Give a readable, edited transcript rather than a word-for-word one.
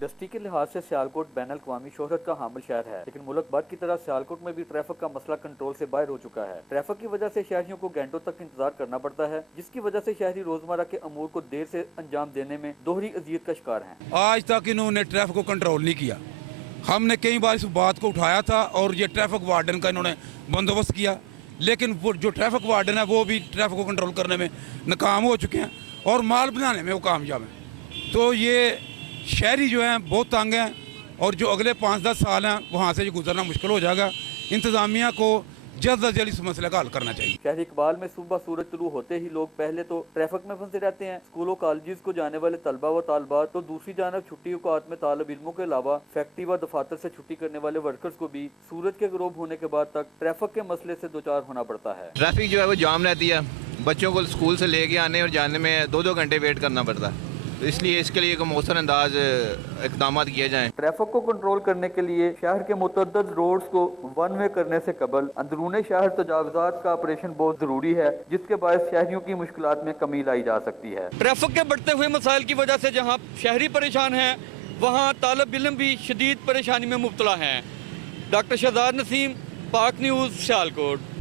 Industry کے لحاظ سے سیالکوٹ بین الاقوامی شہرت کا حامل شہر ہے، لیکن ملک بھر کی طرح سیالکوٹ میں بھی ٹریفک کا مسئلہ کنٹرول سے باہر ہو چکا ہے۔ ٹریفک کی وجہ سے شہریوں کو گھنٹوں تک انتظار کرنا پڑتا ہے، جس کی وجہ سے شہری روزمرہ کے امور کو دیر سے انجام دینے میں دوہری اذیت کا شکار ہیں۔ آج تک انہوں نے ٹریفک کو کنٹرول نہیں کیا۔ ہم نے کئی بار اس بات کو اٹھایا تھا اور یہ ٹریفک وارڈن کا انہوں نے بندوبست کیا، لیکن وہ جو ٹریفک وارڈن ہے وہ بھی ٹریفک کو کنٹرول کرنے میں ناکام ہو چکے ہیں اور مال بنانے میں وہ کامیاب ہیں۔ تو یہ شہری جو ہیں بہت تنگ ہیں اور جو اگلے 5-10 سال ہیں وہاں سے گزرنا مشکل ہو جائے گا۔ انتظامیہ کو جلد از جلد اس مسئلے کا حل کرنا چاہیے۔ شہری اقبال میں صبح سورج طلوع ہوتے ہی لوگ پہلے تو ٹریفک میں پھنسے رہتے ہیں، اسکولوں کالجز کو جانے والے طلبہ و طالبات، تو دوسری جانب چھٹی اوقات میں طالب علموں کے علاوہ فیکٹری و دفاتر سے چھٹی کرنے والے ورکرز کو بھی سورج کے غروب ہونے کے بعد تک ٹریفک کے مسئلے سے دوچار ہونا پڑتا ہے۔ ٹریفک جو ہے وہ جام رہتی ہے، بچوں کو اسکول سے لے کے آنے اور جانے میں 2-2 گھنٹے ویٹ کرنا پڑتا ہے، تو اس لیے اس کے لیے مؤثر انداز اقدامات کیے جائیں۔ ٹریفک کو کنٹرول کرنے کے لیے شہر کے متعدد روڈز کو ون وے کرنے سے قبل اندرون شہر تجاوزات کا آپریشن بہت ضروری ہے، جس کے باعث شہریوں کی مشکلات میں کمی لائی جا سکتی ہے۔ ٹریفک کے بڑھتے ہوئے مسائل کی وجہ سے جہاں شہری پریشان ہیں وہاں طالب علم بھی شدید پریشانی میں مبتلا ہیں۔ ڈاکٹر شہزاد نسیم، پاک نیوز، سیالکوٹ۔